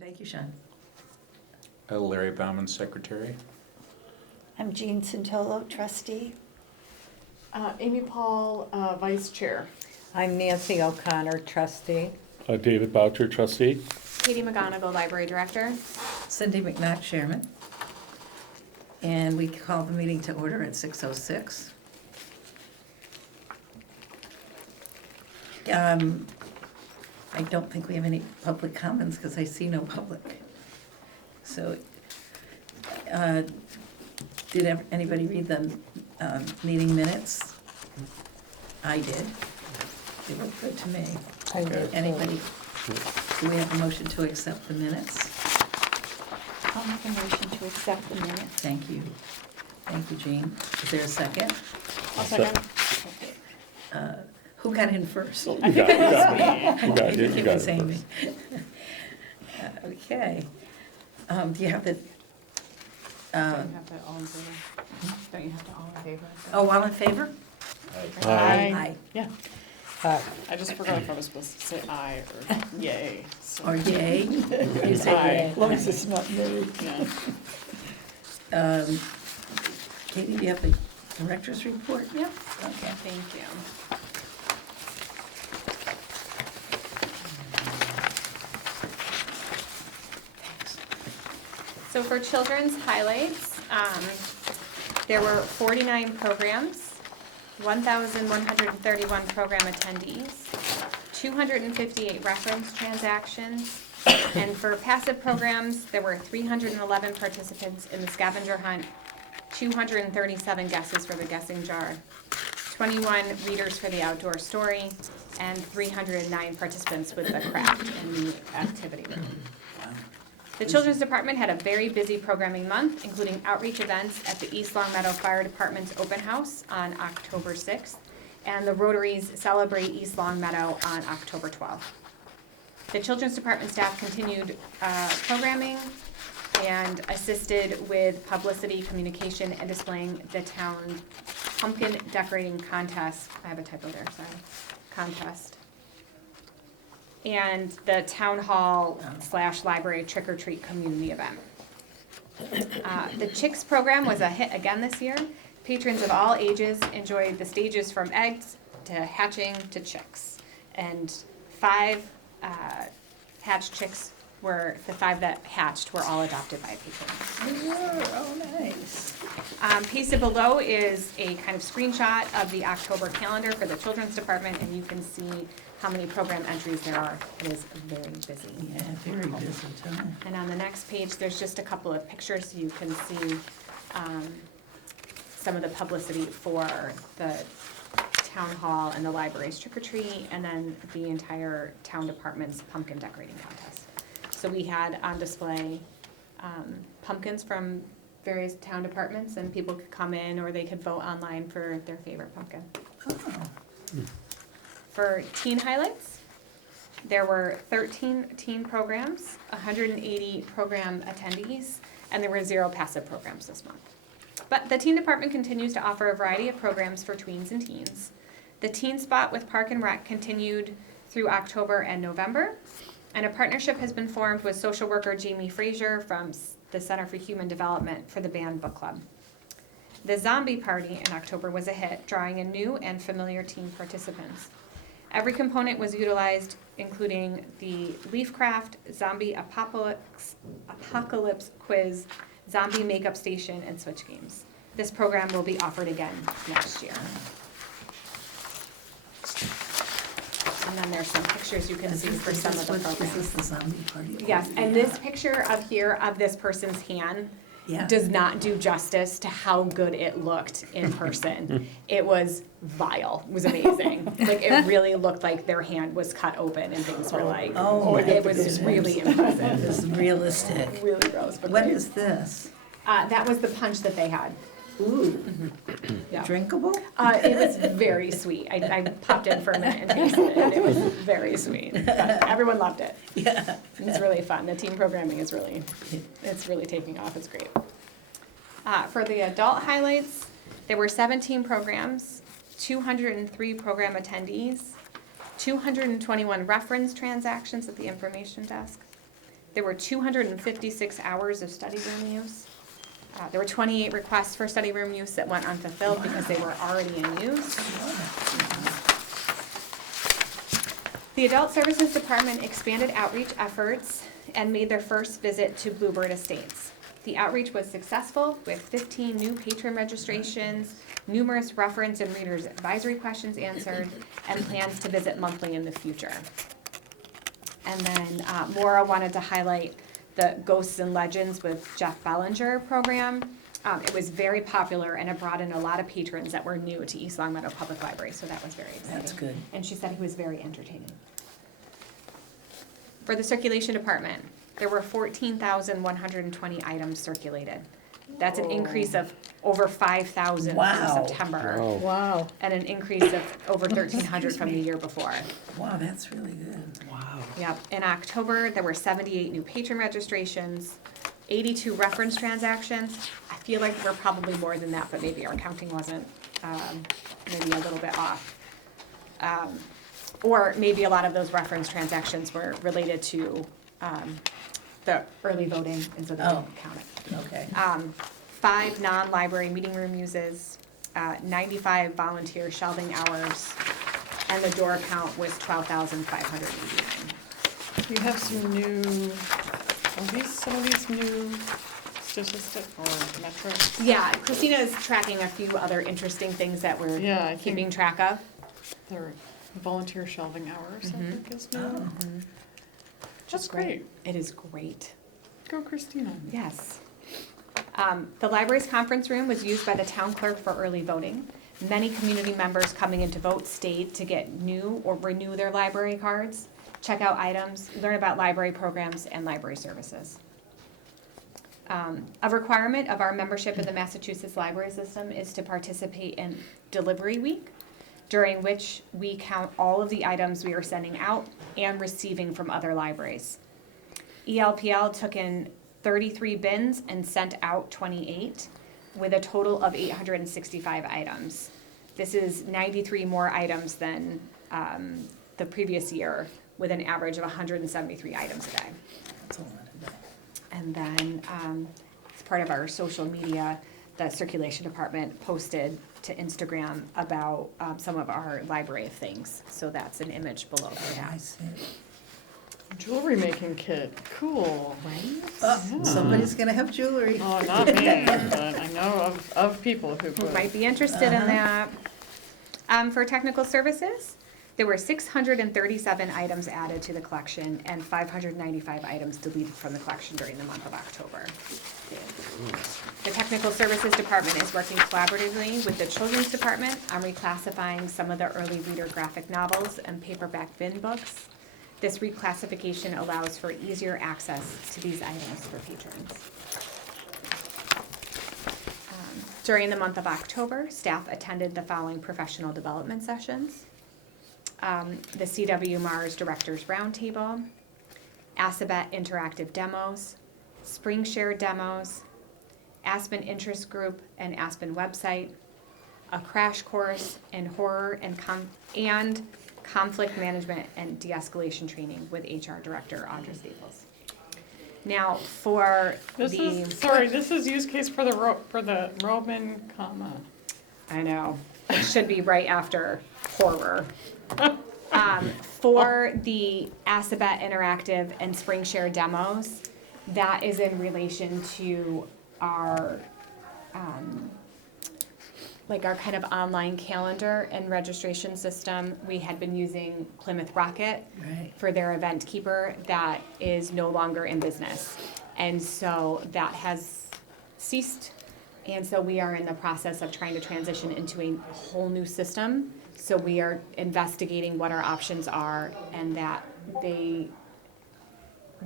Thank you, Sean. Larry Bauman, secretary. I'm Jean Santolo, trustee. Amy Paul, vice chair. I'm Nancy O'Connor, trustee. David Boucher, trustee. Katie McGonigal, library director. Cindy McNatt, chairman. And we call the meeting to order at 6:06. I don't think we have any public comments because I see no public. So, did anybody read the meeting minutes? I did. They look good to me. I did. Anybody, do we have a motion to accept the minutes? I'll make a motion to accept the minutes. Thank you. Thank you, Jean. Is there a second? I'll second. Who got in first? You got it, you got it. You It got was it Amy. first. Okay. Do you have the, Don't you have to all in favor? Don't you have to all in favor? oh, all in favor? Aye. Yeah, Aye. I just forgot if I was supposed to say aye or yay. So, Or yay? You say Aye. yay. As long as it's not me. yeah. Katie, do you have the director's report? Yep. Okay. Thank you. So for children's highlights, there were 49 programs, 1,131 program attendees, 258 reference transactions, and for passive programs, there were 311 participants in the scavenger hunt, 237 guesses for the guessing jar, 21 readers for the outdoor story, and 309 participants with the craft and the activity room. The Children's Department had a very busy programming month, including outreach events at the East Long Meadow Fire Department's open house on October 6th, and the Rotaries Celebrate East Long Meadow on October 12th. The Children's Department staff continued programming and assisted with publicity, communication, and displaying the town pumpkin decorating contest. I have a typo there, sorry. Contest. And the town hall / library trick or treat community event. The Chicks program was a hit again this year. Patrons of all ages enjoyed the stages from eggs to hatching to chicks. And 5 hatched chicks were, the 5 that hatched were all adopted by patrons. Oh, nice. Pasted below is a kind of screenshot of the October calendar for the Children's Department, and you can see how many program entries there are. It is very busy. Yeah, very busy time. And on the next page, there's just a couple of pictures so you can see some of the publicity for the town hall and the library's trick or treat, and then the entire town department's pumpkin decorating contest. So we had on display pumpkins from various town departments, and people could come in or they could vote online for their favorite pumpkin. Oh, For teen highlights, there were 13 teen programs, 180 program attendees, and there were 0 passive programs this month. But the teen department continues to offer a variety of programs for tweens and teens. The Teen Spot with Park and Rec continued through October and November, and a partnership has been formed with social worker Jamie Frazier from the Center for Human Development for the band book club. The Zombie Party in October was a hit, drawing in new and familiar teen participants. Every component was utilized, including the Leafcraft, Zombie Apocalypse Quiz, Zombie Makeup Station, and Switch Games. This program will be offered again next year. And then there's some pictures you can see for some of the programs. This is the zombie party. Yes, and this picture of here of this person's hand Yeah. does not do justice to how good it looked in person. It was vile. It was amazing. Like, it really looked like their hand was cut open and things were like, Oh, my it was goodness. really impressive. This is realistic. Really gross, but What great. is this? That was the punch that they had. Ooh, Yeah. drinkable? It was very sweet. I popped in for a minute and tasted it, and it was very sweet. But everyone loved it. Yeah. It's really fun. The team programming is really, it's really taking off. It's great. For the adult highlights, there were 17 programs, 203 program attendees, 221 reference transactions at the information desk, There were 256 hours of study room use. There were 28 requests for study room use that went unfulfilled because they were already in use. The Adult Services Department expanded outreach efforts and made their first visit to Bluebird Estates. The outreach was successful with 15 new patron registrations, numerous reference and readers advisory questions answered, and plans to visit monthly in the future. And then Maura wanted to highlight the Ghosts and Legends with Jeff Bellinger program. It was very popular and it brought in a lot of patrons that were new to East Longmeadow Public Library, so that was very exciting. That's good. And she said he was very entertaining. For the circulation department, there were 14,120 items circulated. That's an increase of over 5,000 from Wow. September. Wow. Wow. And an increase of over 1,300 from the year before. Wow, that's really good. Yep, in October, there were 78 new patron registrations, 82 reference transactions. I feel like we're probably more than that, but maybe our counting wasn't, maybe a little bit off. Or maybe a lot of those reference transactions were related to, the early voting, and so they Oh. didn't count it. Okay. 5 non-library meeting room uses, 95 volunteer shelving hours, and the door count was 12,589. We have some new, some of these new statistics or metrics? Yeah, Christina is tracking a few other interesting things that we're Yeah, I think keeping track of. they're volunteer shelving hours, I Mhm. think is new. Oh. That's great. It is great. Go Christina. Yes. The library's conference room was used by the town clerk for early voting. Many community members coming in to vote stayed to get new or renew their library cards, check out items, learn about library programs and library services. A requirement of our membership in the Massachusetts library system is to participate in Delivery Week, during which we count all of the items we are sending out and receiving from other libraries. ELPL took in 33 bins and sent out 28, with a total of 865 items. This is 93 more items than the previous year, with an average of 173 items a day. That's a lot of that. And then, as part of our social media, the circulation department posted to Instagram about some of our library of things. So that's an image below for I that. see. Jewelry making kit, cool. Oh, somebody's gonna have jewelry. Oh, not me, but I know of people who Who would. might be interested in that. For technical services, there were 637 items added to the collection and 595 items deleted from the collection during the month of October. The Technical Services Department is working collaboratively with the Children's Department on reclassifying some of the early reader graphic novels and paperback bin books. This reclassification allows for easier access to these items for patrons. During the month of October, staff attended the following professional development sessions. The CW Mars Directors Roundtable, Assabet Interactive Demos, Spring Share Demos, Aspen Interest Group and Aspen website, a crash course in horror and conflict management and de-escalation training with HR Director Audra Staples. Now, for This is use case for the Roman comma. I know, it should be right after horror. For the Assabet Interactive and Spring Share demos, that is in relation to our, our kind of online calendar and registration system. We had been using Plymouth Rocket Right. for their event keeper. That is no longer in business. And so that has ceased. And so we are in the process of trying to transition into a whole new system. So we are investigating what our options are and that they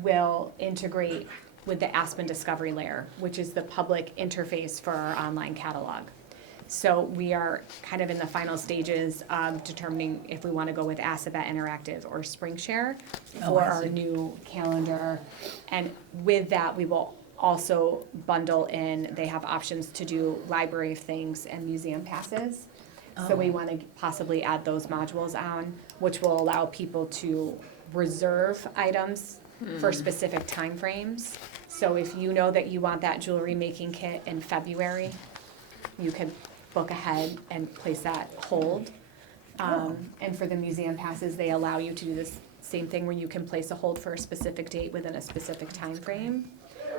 will integrate with the Aspen Discovery Layer, which is the public interface for our online catalog. So we are kind of in the final stages of determining if we want to go with Assabet Interactive or SpringShare Oh, for I our see. new calendar. And with that, we will also bundle in, they have options to do library of things and museum passes. So we Oh. want to possibly add those modules on, which will allow people to reserve items for specific timeframes. So if you know that you want that jewelry making kit in February, you could book ahead and place that hold. And for the museum passes, they allow you to do this same thing where you can place a hold for a specific date within a specific time frame.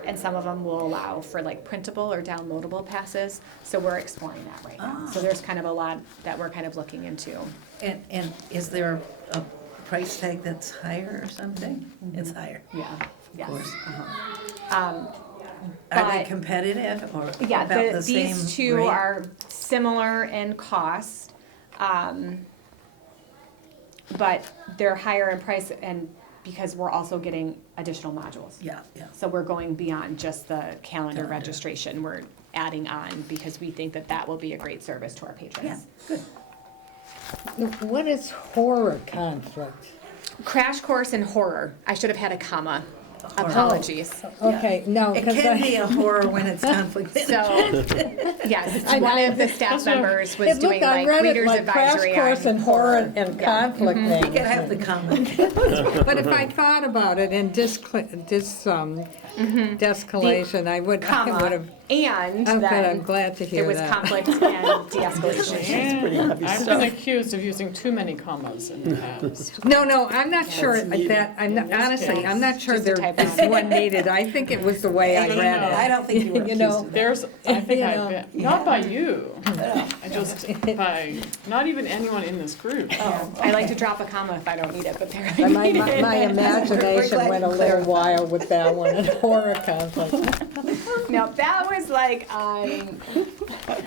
And some of them will allow for like printable or downloadable passes, so we're exploring that right now. So there's kind of a lot that we're kind of looking into. And is there a price tag that's higher or something? It's higher, Yeah, yes. course. Um, Are they but- competitive or Yeah, about the same these two rate? are similar in cost, but they're higher in price and because we're also getting additional modules. Yeah, yeah. So we're going beyond just the calendar Calendar. registration, we're adding on because we think that that will be a great service to our Yeah, patrons. good. What is horror conflict? Crash course in horror, I should have had a comma, Horror. apologies. Okay, no, It because can be I, a horror when it's conflicted. So, yes, I- one of the staff That's what- members was it looked, doing I like read it reader's like crash advisory course on in horror and Yeah. conflict You things. can have the comment. But if I thought about it in de-escalation, I would comma, have, and oh, good, I'm then glad to there hear was that. conflict and de-escalation. I've been accused of using too many commas in the past. No, I'm not sure that, I'm not, In this honestly, I'm not sure Just a there typo. is one needed. I think it was the way I read I it. don't think you were You accused know, of that. There's, I think You I've know. been, not by you, I just, by, not even anyone in this group. I like to drop a comma if I don't need it, but there I My, need my, it. my imagination glad went a you little clarified. wild with that one, and horror conflict. No, that was like on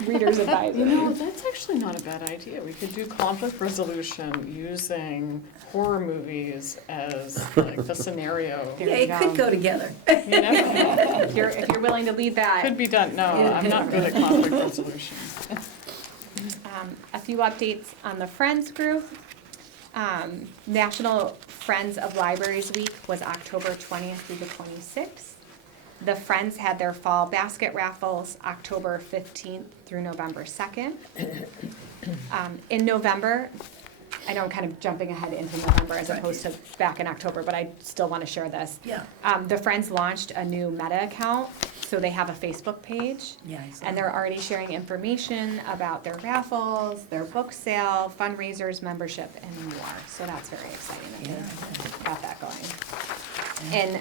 reader's advisory. You know, that's actually not a bad idea. We could do conflict resolution using horror movies as like the scenario. There Yeah, you it could go. go together. You never know. If you're willing to lead that. Could be done. No, I'm not good at conflict resolution. A few updates on the Friends group. National Friends of Libraries Week was October 20th through the 26th. The Friends had their fall basket raffles October 15th through November 2nd. In November, I know I'm kind of jumping ahead into November as opposed to back in October, but I still want to share this. Yeah, The Friends launched a new Meta account, so they have a Facebook page. yeah. I saw And they're already sharing information about their raffles, their book sale, fundraisers, membership, and more. So that's very exciting that they got that going. And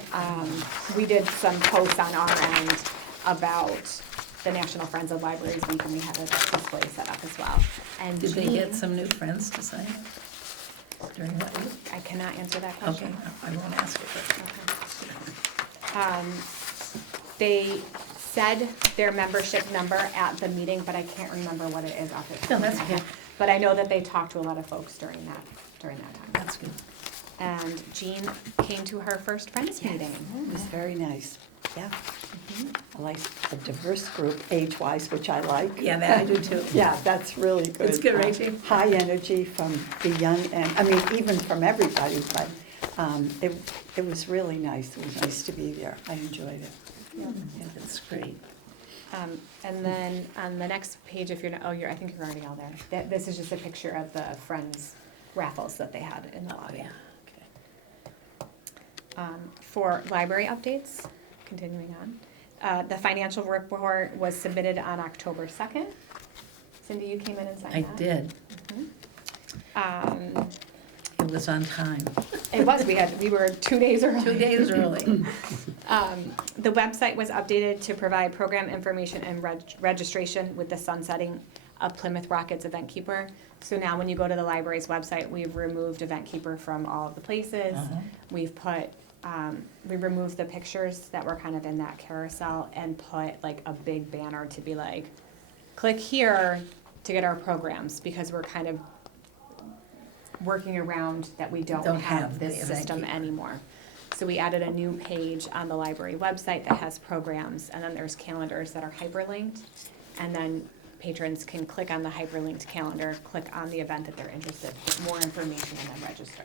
we did some posts on our end about the National Friends of Libraries Week, and we had a display set up as well. And Did they Jean- get some new friends to sign up during that week? I cannot answer that Okay, question. I won't ask it, but. They said their membership number at the meeting, but I can't remember what it is off the top No, of my that's head. okay. But I know that they talked to a lot of folks during that time. That's good. And Jean came to her first Friends meeting. It was very nice, yeah. I like a diverse group, age-wise, which I like. Yeah, that I do too. Yeah, that's really good. It's good, right, Jean? High energy from the young, and, I mean, even from everybody, but it was really nice. It was nice to be there. I enjoyed it. Yeah, that's great. And then on the next page, if you're not, I think you're already all there. This is just a picture of the Friends raffles that they had in the Oh, lobby. yeah, okay. For library updates, continuing on, the financial report was submitted on October 2nd. Cindy, you came in and signed I that? did. It was on time. It was, we were 2 days early. 2 days early. The website was updated to provide program information and registration with the sunsetting of Plymouth Rockets Event Keeper. So now when you go to the library's website, we've removed Event Keeper from all of the places. We've put, we removed the pictures that were kind of in that carousel and put like a big banner to be like, click here to get our programs, because we're kind of working around that we don't Don't have have the this Event system Keeper. anymore. So we added a new page on the library website that has programs, and then there's calendars that are hyperlinked. And then patrons can click on the hyperlinked calendar, click on the event that they're interested, get more information, and then register.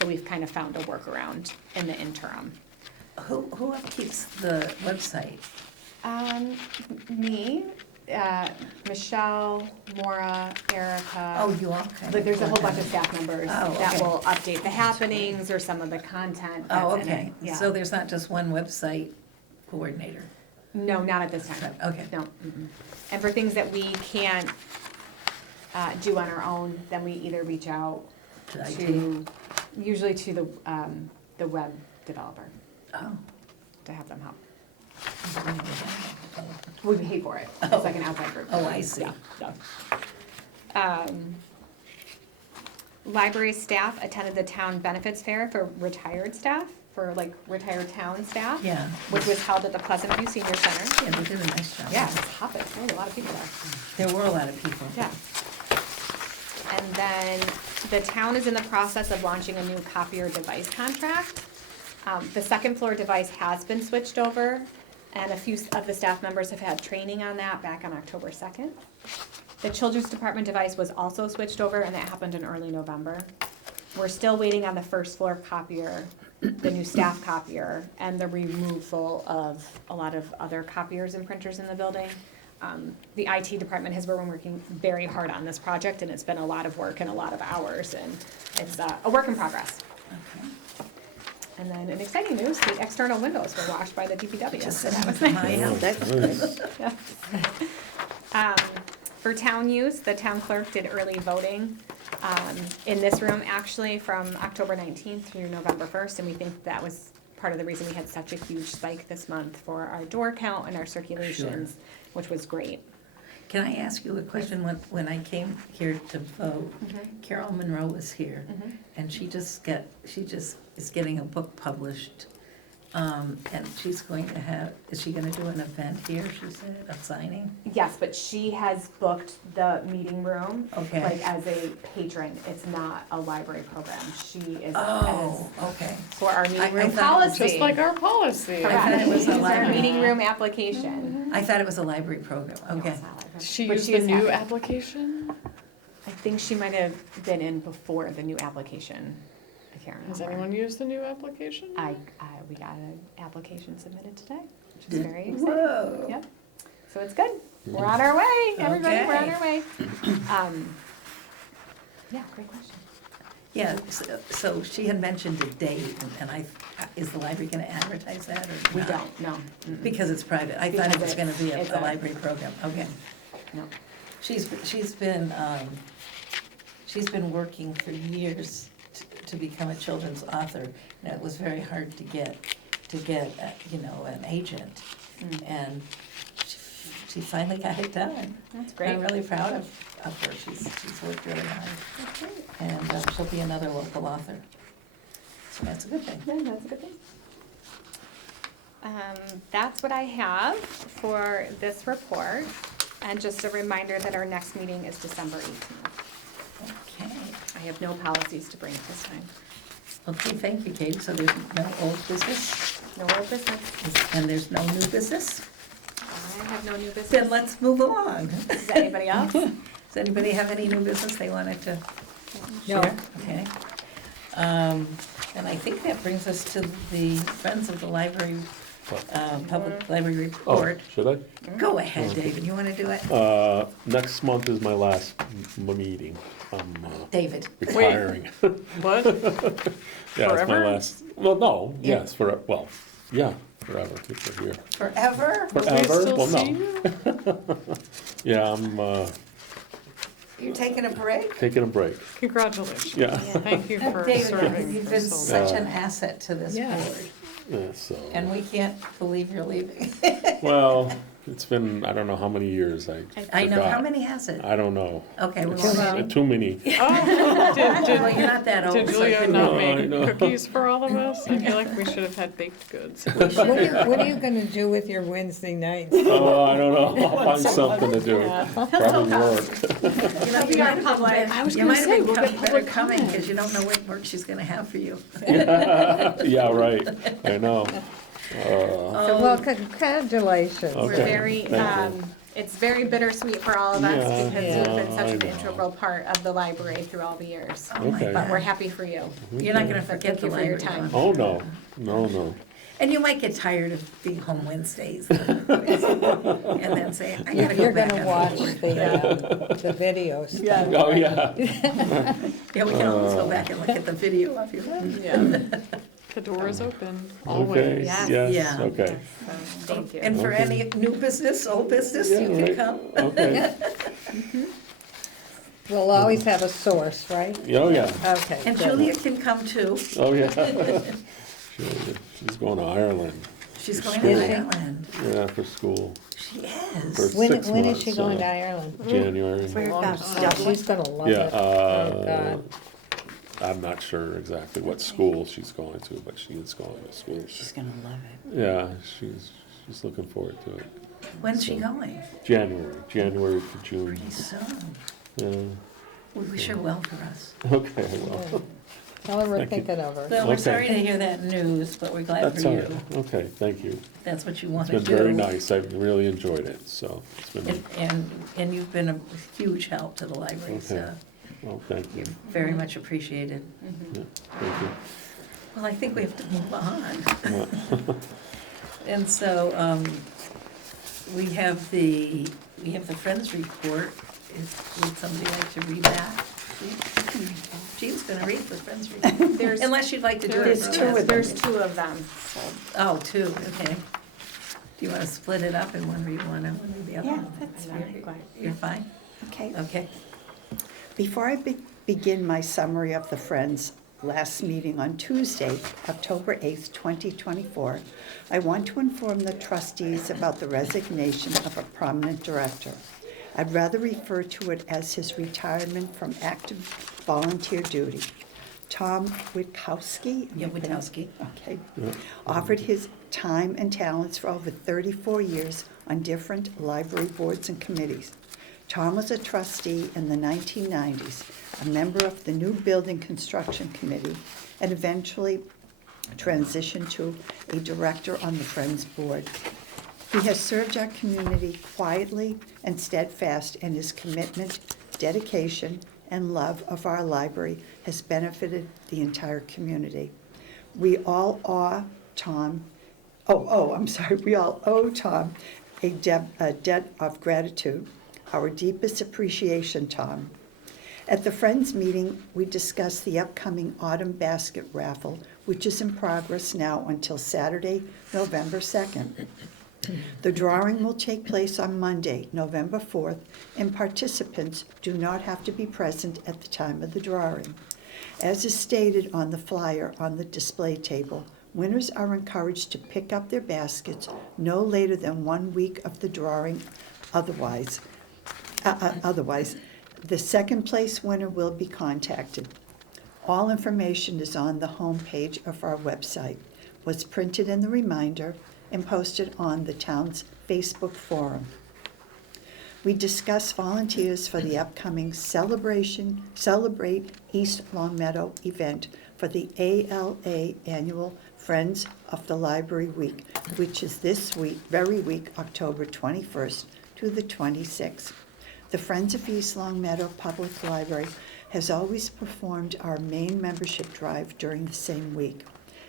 So we've kind of found a workaround in the interim. Who upkeeps the website? Me, Michelle, Maura, Erica. Oh, you all kind Like, of. there's a whole bunch of staff members Oh, that okay. will update the happenings or some of the content that's Oh, in it. okay. Yeah. So there's not just one website coordinator? No, not at this time. Okay. No. And for things that we can't do on our own, then we either reach out To IT? to, usually to the web developer Oh. to have them help. We pay for it. It's like an outside group. Oh, I see. Yeah. Library staff attended the town benefits fair for retired staff, for like retired town staff. Yeah. Which was held at the Pleasant View Senior Center. Yeah, they did a nice job. Yeah, it's hopping. There were a lot of people there. There were a lot of people. Yeah. And then the town is in the process of launching a new copier device contract. The second floor device has been switched over, and a few of the staff members have had training on that back on October 2nd. The children's department device was also switched over, and that happened in early November. We're still waiting on the first floor copier, the new staff copier, and the removal of a lot of other copiers and printers in the building. The IT department has been working very hard on this project, and it's been a lot of work and a lot of hours, and it's a work in progress. Okay. And then in exciting news, the external windows were washed by the DPW. Just so sitting that was with nice. my house. For town use, the town clerk did early voting in this room, actually, from October 19th through November 1st, and we think that was part of the reason we had such a huge spike this month for our door count and our circulations, which was great. Can I ask you a question? When I came here to vote, Carol Monroe was here, and she just is getting a book published. And she's going to have, is she gonna do an event here, she said, a signing? Yes, but she has booked the meeting room, Okay. like as a patron. It's not a library program. She is Oh, okay. for our I meeting room thought it was policy. Just like our policy. I thought it was a It's our library. meeting room application. I thought it was a library program, No, okay. it's not library. She But used she the is new happy. application? I think she might have been in before the new application. I can't remember. Has anyone used the new application? We got an application submitted today, which is Did- very exciting. Whoa. Yep. So it's good. We're on our way, everybody, we're on Okay. our way. Yeah, great question. Yeah, so she had mentioned a date, and is the library gonna advertise that or We not? don't, no. Because it's private, I thought it was Because gonna be it's a a- library program, okay. No. She's been working for years to become a children's author, and it was very hard to get, an agent. And she finally got it done. That's great. I'm really proud of her, she's worked really hard. That's great. And she'll be another local author. So that's a good thing. Yeah, that's a good thing. That's what I have for this report. And just a reminder that our next meeting is December 18th. Okay, I have no policies to bring this time. okay, thank you, Katie. So there's no old business, No old business. and there's no new business? I have no new business. Then let's move along. Does anybody else? Does anybody have any new business they wanted to No. share? Okay. And I think that brings us to the Friends of the Library, Public Library Oh, Report. should I? Go ahead, David, you wanna do it? Next month is my last meeting. I'm David. retiring. What? Yeah, it's my Forever? last, well, no, Yeah. yes, forever, if we're here. Forever? Will we Forever? still Well, see no. you? Yeah, I'm You're taking a break? taking a break, Congratulations. yeah. Thank you for David, serving. you've for been so such long. an asset to this Yeah. board, Yeah, so, and we can't believe you're leaving. well, it's been, I don't know how many years, I I know, how forgot. many has it? I don't know. Okay, we Too won't. many. Too many. Oh, Well, you're not that old. did so Julia you not No, I make know. cookies for all of us? I feel like we should have had baked goods. What are you gonna do with your Wednesday nights? Oh, I don't know, I'll find something to do. Yeah. Probably work. You know, you might have been- I was you gonna might have say, been we'll com- get better public coming, comment. because you don't know what work she's gonna have for you. Yeah, right, I know. Well, congratulations. Okay. We're very, thank you. it's very bittersweet for all of us Yeah, because you've been yeah, such I an know. integral part of the library through all the years. Oh my Okay. But we're God. happy for you. You're not gonna forget Thank the you for your library. time. Oh, no, no, no. And you might get tired of being home Wednesdays. And then say, I gotta go You're back gonna on watch board. the videos. Yeah. Oh, yeah. Yeah, we can always go back and look at the video of you. Yeah. The door is open, always. Okay, Yes. yes, Yeah. okay. So, thank you. And for Okay. any new business, old business, Yeah, you can right. come. Okay, We'll always have a source, right? oh, yeah, Okay. And good. Julia can come too. oh, yeah. She's going to Ireland, She's going Is to she? Ireland. yeah, for school, She for is. When 6 is months. she going to Ireland? January. Whereabouts? Oh, Dublin? she's gonna love Yeah, it. Oh, God. I'm not sure exactly what school she's going to, but she is going to school. She's gonna love it. Yeah, she's looking forward to it. When's she going? January to June. Pretty soon. Yeah, We wish her well for us. okay, well, Tell her we're Thank you. thinking of her. Well, we're Okay. sorry to hear that news, but we're glad that's for all you. right. Okay, thank you. That's what you It's want to been do. very nice. I've really enjoyed it, so it's been, And you've been a huge help to the library, so Okay. well, thank you. very much appreciated. Yeah, thank you. Well, I think we have to move on. Yeah. And so, we have the Friends report. Would somebody like to read that? Jean's gonna read the Friends report, There's, unless you'd like to do it. There's for two us. of them. there's 2 of them, so. Oh, two, okay. Do you wanna split it up and one read one and one read the other? Yeah, one? that's You're- fine. You're fine? Okay. Okay. Before I begin my summary of the Friends' last meeting on Tuesday, October 8th, 2024, I want to inform the trustees about the resignation of a prominent director. I'd rather refer to it as his retirement from active volunteer duty. Tom Witkowski? Yeah, Witkowski. Okay. Yeah. Offered his time and talents for over 34 years on different library boards and committees. Tom was a trustee in the 1990s, a member of the new building construction committee, and eventually transitioned to a director on the Friends board. He has served our community quietly and steadfast, and his commitment, dedication, and love of our library has benefited the entire community. We all owe Tom a debt of gratitude, our deepest appreciation, Tom. At the Friends meeting, we discussed the upcoming autumn basket raffle, which is in progress now until Saturday, November 2nd. The drawing will take place on Monday, November 4th, and participants do not have to be present at the time of the drawing. As is stated on the flyer on the display table, winners are encouraged to pick up their baskets no later than 1 week of the drawing. Otherwise, the second place winner will be contacted. All information is on the homepage of our website, was printed in the reminder, and posted on the town's Facebook forum. We discuss volunteers for the upcoming Celebrate East Longmeadow event for the ALA Annual Friends of the Library Week, which is this very week, October 21st to the 26th. The Friends of East Longmeadow Public Library has always performed our main membership drive during the same week.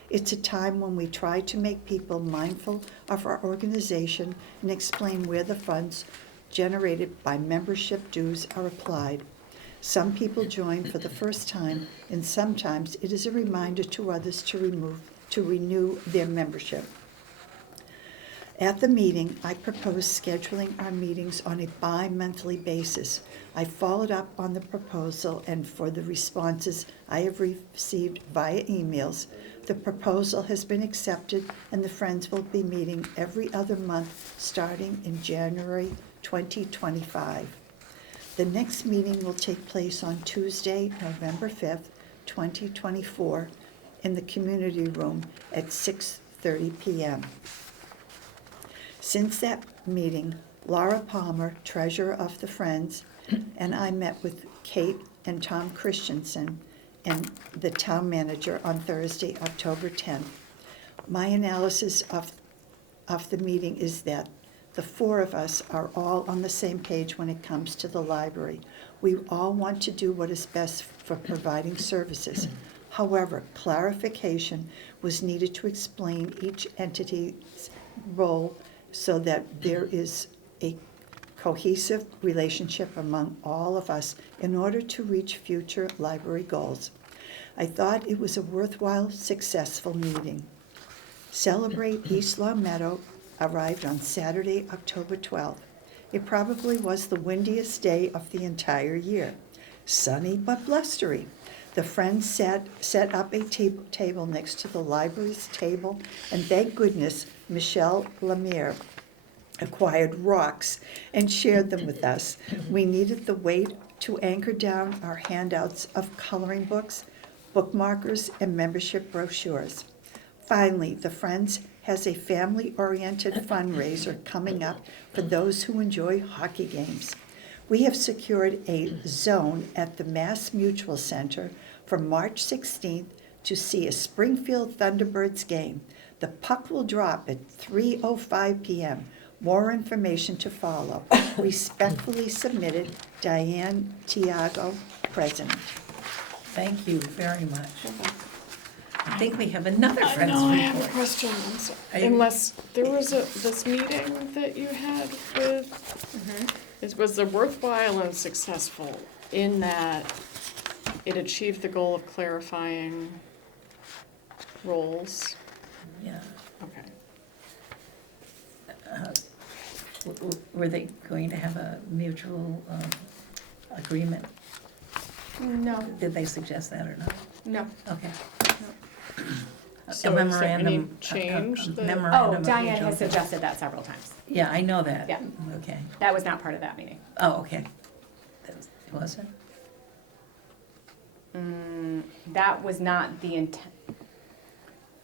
It's a time when we try to make people mindful of our organization and explain where the funds generated by membership dues are applied. Some people join for the first time, and sometimes it is a reminder to others to renew their membership. At the meeting, I proposed scheduling our meetings on a bi-monthly basis. I followed up on the proposal, and for the responses I have received via emails, the proposal has been accepted, and the Friends will be meeting every other month starting in January 2025. The next meeting will take place on Tuesday, November 5th, 2024, in the community room at 6:30 p.m. Since that meeting, Laura Palmer, treasurer of the Friends, and I met with Kate and Tom Christensen and the town manager on Thursday, October 10th. My analysis of the meeting is that the 4 of us are all on the same page when it comes to the library. We all want to do what is best for providing services. However, clarification was needed to explain each entity's role so that there is a cohesive relationship among all of us in order to reach future library goals. I thought it was a worthwhile, successful meeting. Celebrate East Long Meadow arrived on Saturday, October 12th. It probably was the windiest day of the entire year. Sunny but blustery. The friends set up a table next to the library's table, and thank goodness Michelle Lemire acquired rocks and shared them with us. We needed the weight to anchor down our handouts of coloring books, bookmarkers, and membership brochures. Finally, the Friends has a family-oriented fundraiser coming up for those who enjoy hockey games. We have secured a zone at the Mass Mutual Center for March 16th to see a Springfield Thunderbirds game. The puck will drop at 3:05 p.m. More information to follow. Respectfully submitted, Diane Tiago, President. Thank you very much. I think we have another I Friends know, I have a report. question. I'm sorry. Are you- Unless, there was this meeting that you had with, was it worthwhile and successful in that it achieved the goal of clarifying roles? Yeah. Okay. Were they going to have a mutual agreement? No, Did they suggest that or not? no. Okay. So is there any memorandum- change that- memorandum Oh, of Diane mutual- has suggested that several times. Yeah, I know that. Yeah. Okay. That was not part of that meeting. Oh, okay. Was it? That was not the intent.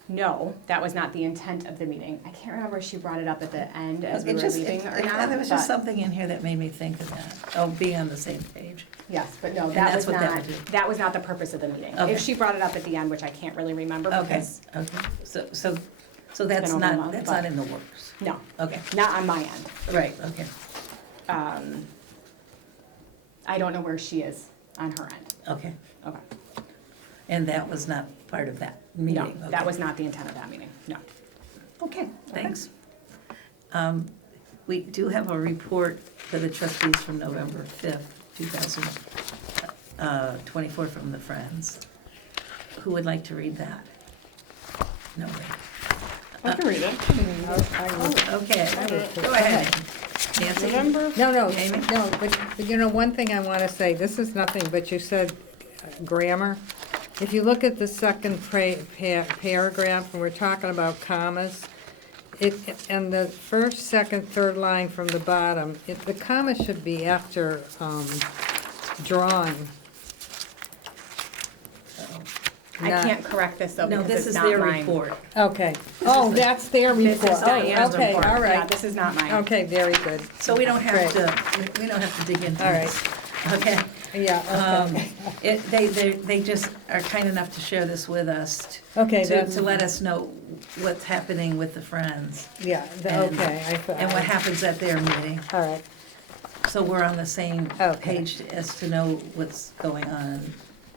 No, that was not the intent of the meeting. I can't remember if she brought it up at the end as we It were just- leaving or not. There was just but- something in here that made me think of that. Oh, being on the same page. Yes, but no, And that that's was what that not, would do. that was not the purpose of the meeting. Okay. If she brought it up at the end, which I can't really remember Okay, because, okay. So that's over a not, month, that's but- not in the works. no, Okay, not on my end. right, okay. I don't know where she is on her end. Okay. Okay. And that was not part of that No, meeting? that Okay. was not the intent of that meeting, no. Okay, thanks. We do have a report for the trustees from November 5th, 2024 from the Friends. Who would like to read that? No way. I can read it. Okay, go ahead. Nancy? November, No, Amy? no, but you know, one thing I want to say, this is nothing, but you said grammar. If you look at the second paragraph, and we're talking about commas, and the first, second, third line from the bottom, the comma should be after drawing. I Not- can't correct this though No, because this it's is not their mine. report. Okay. Oh, that's their This report. is Diane's Oh, okay, report. all Yeah, right. this is not mine. Okay, very good. So we don't have Great. to, we don't have to dig into All right. this. Okay. Yeah, okay. They just are kind enough to share this with us, Okay, to that's, let us know what's happening with the Friends yeah, and- okay. I thought- and what happens at their meeting. All right. So we're on the same Okay. page as to know what's going on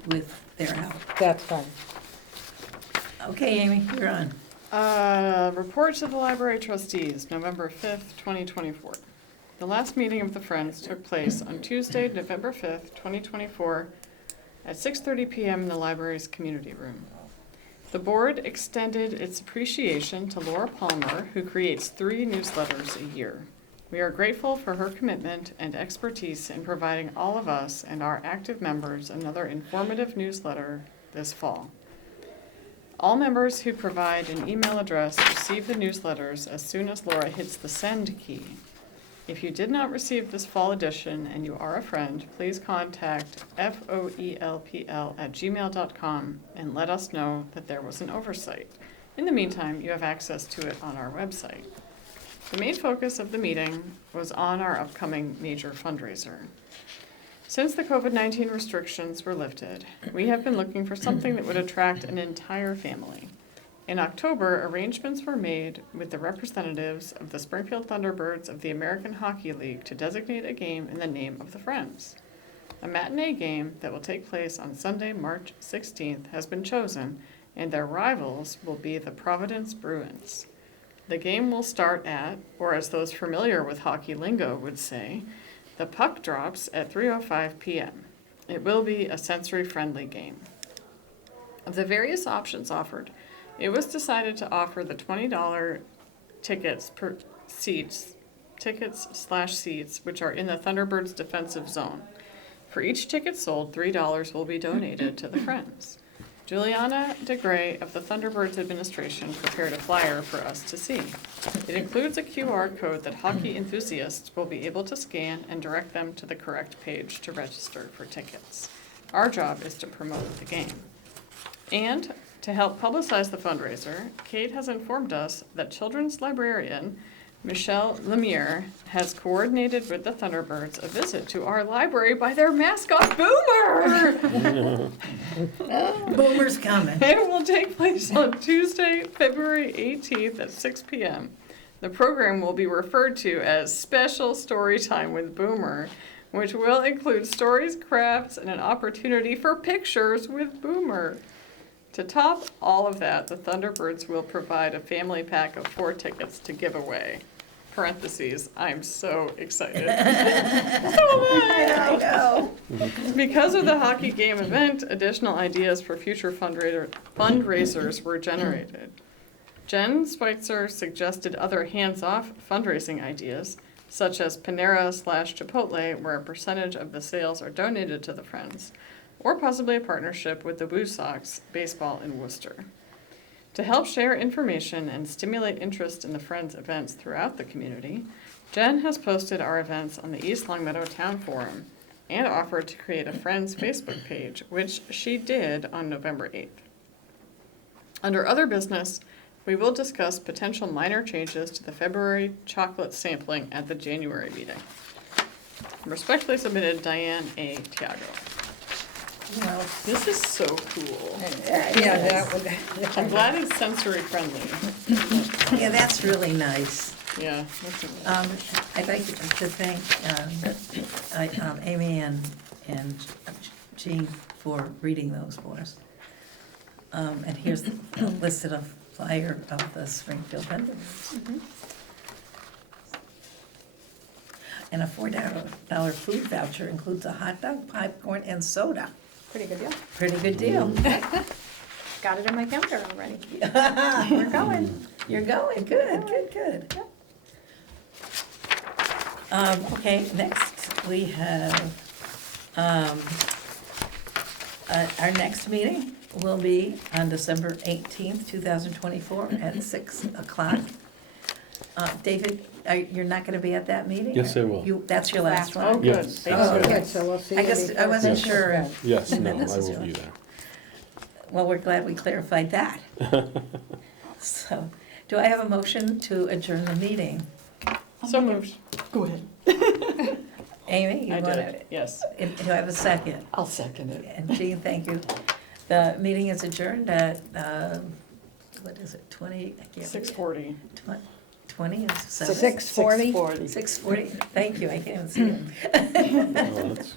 with their health. That's fine. Okay, Amy, you're on. report to the library trustees, November 5th, 2024. The last meeting of the Friends took place on Tuesday, November 5th, 2024, at 6:30 p.m. in the library's community room. The board extended its appreciation to Laura Palmer, who creates 3 newsletters a year. We are grateful for her commitment and expertise in providing all of us and our active members another informative newsletter this fall. All members who provide an email address receive the newsletters as soon as Laura hits the send key. If you did not receive this fall edition and you are a friend, please contact foelpl@gmail.com and let us know that there was an oversight. In the meantime, you have access to it on our website. The main focus of the meeting was on our upcoming major fundraiser. Since the COVID-19 restrictions were lifted, we have been looking for something that would attract an entire family. In October, arrangements were made with the representatives of the Springfield Thunderbirds of the American Hockey League to designate a game in the name of the Friends. A matinee game that will take place on Sunday, March 16th has been chosen, and their rivals will be the Providence Bruins. The game will start at, or as those familiar with hockey lingo would say, the puck drops at 3:05 p.m. It will be a sensory-friendly game. Of the various options offered, it was decided to offer the $20 tickets seats, which are in the Thunderbirds defensive zone. For each ticket sold, $3 will be donated to the Friends. Juliana DeGray of the Thunderbirds administration prepared a flyer for us to see. It includes a QR code that hockey enthusiasts will be able to scan and direct them to the correct page to register for tickets. Our job is to promote the game. And to help publicize the fundraiser, Kate has informed us that children's librarian Michelle Lemire has coordinated with the Thunderbirds a visit to our library by their mascot, Boomer! Boomer's coming. It will take place on Tuesday, February 18th at 6 p.m. The program will be referred to as Special Story Time with Boomer, which will include stories, crafts, and an opportunity for pictures with Boomer. To top all of that, the Thunderbirds will provide a family pack of 4 tickets to give away. Parentheses, I'm so excited. So I know. because of the hockey game event, additional ideas for future fundraisers were generated. Jen Schweitzer suggested other hands-off fundraising ideas, such as Panera/Chipotle, where a percentage of the sales are donated to the Friends, or possibly a partnership with the Woo Sox baseball in Worcester. To help share information and stimulate interest in the Friends events throughout the community, Jen has posted our events on the East Longmeadow Town Forum and offered to create a Friends Facebook page, which she did on November 8th. Under other business, we will discuss potential minor changes to the February chocolate sampling at the January meeting. Respectfully submitted, Diane A. Tiago. Well, This is so cool. Yeah, that would. I'm glad it's sensory friendly. yeah, that's really nice. Yeah. I'd like to thank Amy and Jean for reading those for us. And here's the listed a flyer of the Springfield Thunderbirds. And a $4 food voucher includes a hot dog, popcorn, and soda. Pretty good deal. Pretty good deal. Got it on my calendar already. We're going. You're going. Good. Okay, next we have, our next meeting will be on December 18th, 2024 at 6 o'clock. David, you're not gonna be at that meeting? Yes, I will. That's your last Oh, one? good. Yes. Thank Oh, you. good, so we'll see. I you guess I before wasn't Christmas sure. then. Yes, no, This I is will yours. be there. Well, we're glad we clarified that. So, do I have a motion to adjourn the meeting? So moved. Go ahead. Amy, you I want did, yes. to, do I have a second? I'll second it. And Jean, thank you. The meeting is adjourned at, what is it, 20? I can't. 6:40. 20 is 7? 6:40? 6:40, thank you, I can't even see it. Oh, that's